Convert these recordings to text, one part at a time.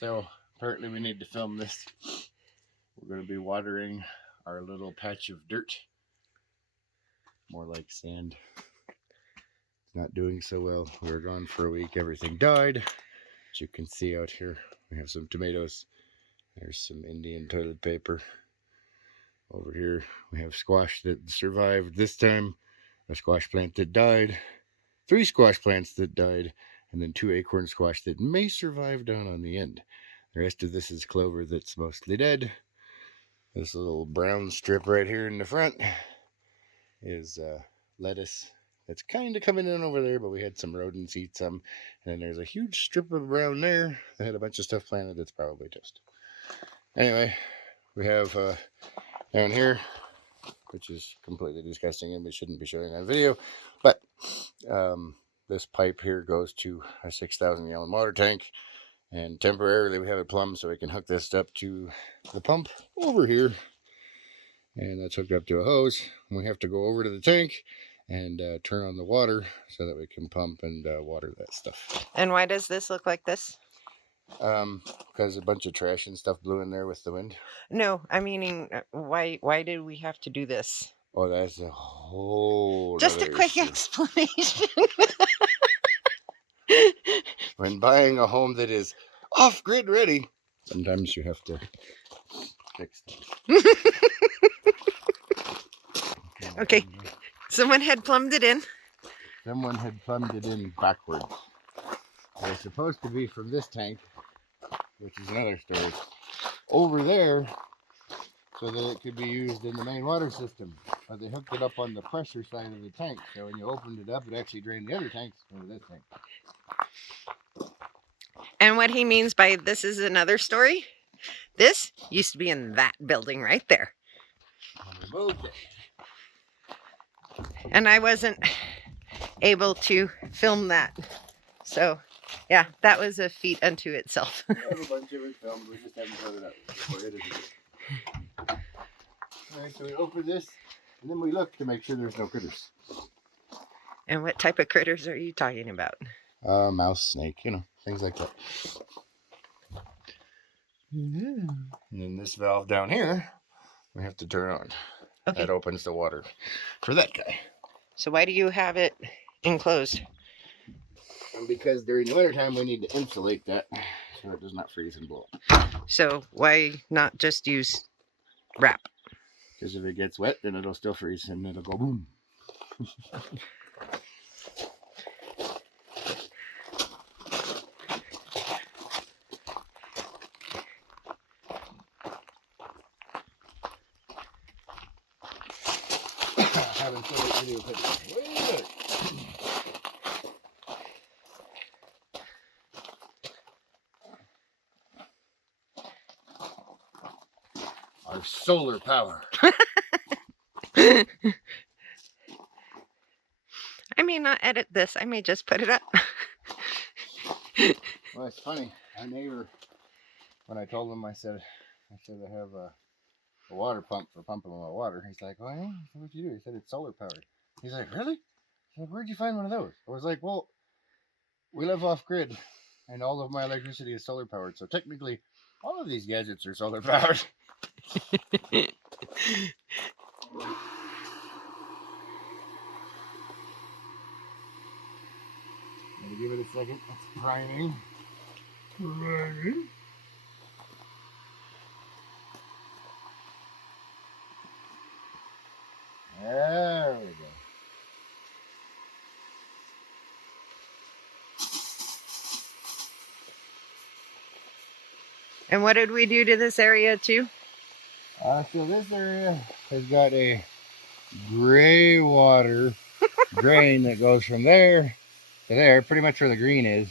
So apparently we need to film this. We're going to be watering our little patch of dirt. More like sand. It's not doing so well. We were gone for a week. Everything died. As you can see out here, we have some tomatoes. There's some Indian toilet paper. Over here, we have squash that survived this time. A squash plant that died. 3 squash plants that died. And then 2 acorn squash that may survive down on the end. The rest of this is clover that's mostly dead. This little brown strip right here in the front is lettuce that's kind of coming in over there, but we had some rodents eat some. And then there's a huge strip of brown there that had a bunch of stuff planted that's probably toast. Anyway, we have down here, which is completely disgusting and we shouldn't be showing on video, but this pipe here goes to a 6,000 gallon water tank, and temporarily we have it plumbed so we can hook this up to the pump over here, and that's hooked up to a hose. We have to go over to the tank and turn on the water so that we can pump and water that stuff. And why does this look like this? Because a bunch of trash and stuff blew in there with the wind. No, I mean, why did we have to do this? Oh, that's a whole Just a quick issue. explanation. When buying a home that is off-grid ready, sometimes you have to fix things. Okay, someone had plumbed it in. Someone had plumbed it in backwards. It was supposed to be from this tank, which is another story, over there so that it could be used in the main water system. But they hooked it up on the pressure side of the tank, so when you opened it up, it actually drained the other tanks into this tank. And what he means by this is another story, this used to be in that building right there. And we moved it. And I wasn't able to film that. So, yeah, that was a feat unto itself. We have a bunch of it filmed, we just haven't put it up before it is. Alright, so we open this, and then we look to make sure there's no critters. And what type of critters are you talking about? Mouse, snake, things like that. And then this valve down here, we have to turn on. Okay. That opens the water for that guy. So why do you have it enclosed? And because during the wintertime, we need to insulate that so it does not freeze and blow up. So why not just use wrap? Because if it gets wet, then it'll still freeze and it'll go boom. Having so much video pictures. Way better. Our solar power. I may not edit this. I may just put it up. Well, it's funny. Our neighbor, when I told him, I said I have a water pump for pumping my water. He's like, "Oh yeah, I said, what you do?" He said, "It's solar powered." He's like, "Really?" I said, "Where'd you find one of those?" I was like, "Well, we live off grid, and all of my electricity is solar powered. So technically, all of these gadgets are solar powered." Give it a second. That's priming. Priming. There we go. And what did we do to this area too? So this area has got a gray water drain that goes from there to there, pretty much where the green is.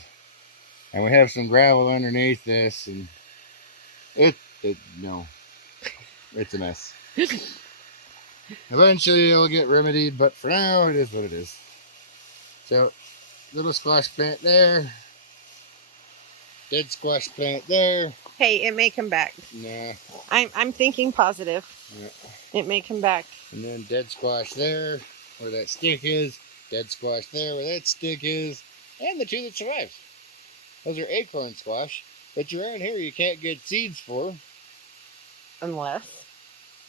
And we have some gravel underneath this, and it's a mess. Eventually it'll get remedied, but for now it is what it is. So, little squash plant there, dead squash plant there. Hey, it may come back. Nah. I'm thinking positive. Yeah. It may come back. And then dead squash there, where that stick is. Dead squash there, where that stick is. And the two that survived. Those are acorn squash that around here you can't get seeds for Unless.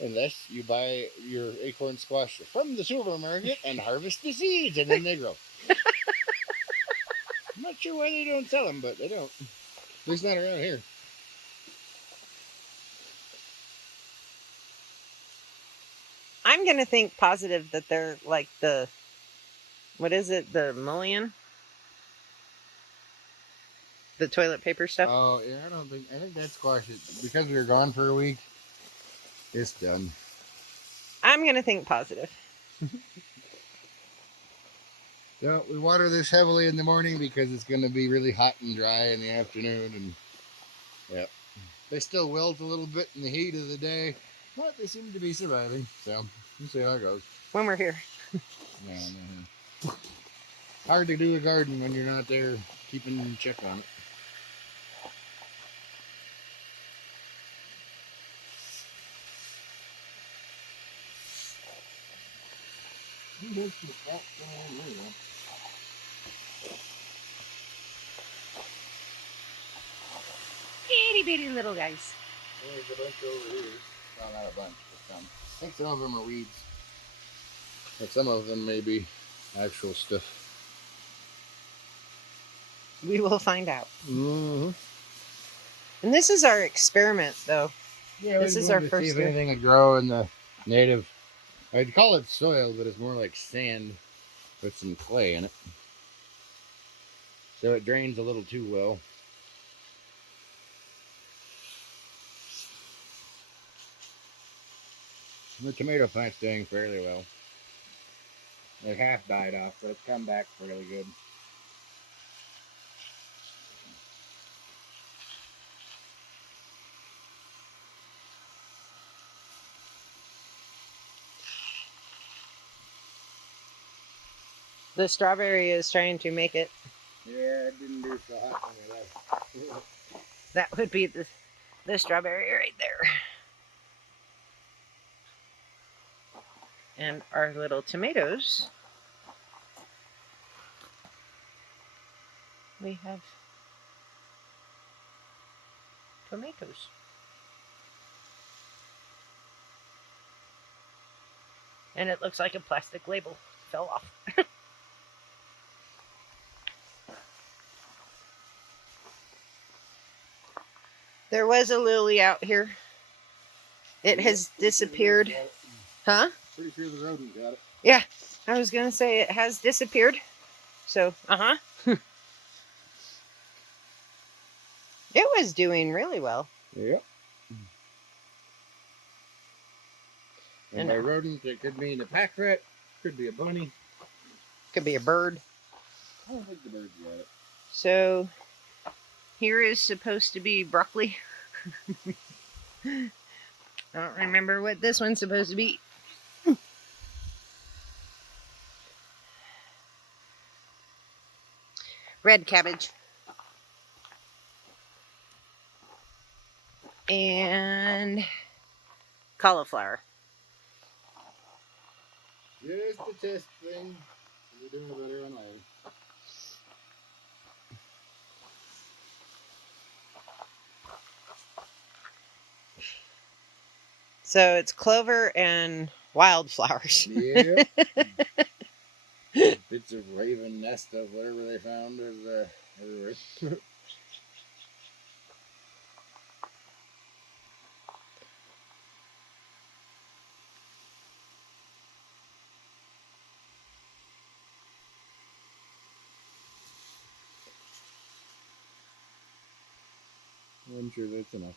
unless you buy your acorn squash from the supermarket and harvest the seeds, and then they grow. I'm not sure why they don't sell them, but they don't. At least not around here. I'm going to think positive that they're like the, what is it, the mullion? The toilet paper stuff? Oh, yeah, I think that squash, because we were gone for a week, it's done. I'm going to think positive. So we water this heavily in the morning because it's going to be really hot and dry in the afternoon, and yeah, they still wilt a little bit in the heat of the day, but they seem to be surviving. So we'll see how it goes. When we're here. Yeah, hard to do a garden when you're not there keeping check on it. Itty bitty little guys. There's a bunch over here. No, not a bunch, but some. I think some of them are weeds. But some of them may be actual stuff. We will find out. Mm-hmm. And this is our experiment, though. Yeah, This is our first see if year. anything would grow in the native. I'd call it soil, but it's more like sand with some clay in it. So it drains a little too well. The tomato plant's doing fairly well. It half died off, but it's come back fairly good. The strawberry is trying to make it. Yeah, it didn't do so hot when we left. That would be the strawberry right there. And our little tomatoes. We have tomatoes. And it looks like a plastic label fell off. There was a lily out here. It has disappeared. Huh? Pretty sure the rodent got it. Yeah, I was going to say it has disappeared. So, It was doing really well. Yep. And by rodent, it could mean a pack rat, could be a bunny. Could be a bird. I don't think the birds got it. So, here is supposed to be broccoli. I don't remember what this one's supposed to be. Red cabbage. And cauliflower. Just a test thing. We're doing better on later. So it's clover and wildflowers. Yeah. Bits of raven nest of whatever they found is everywhere. I'm sure that's enough.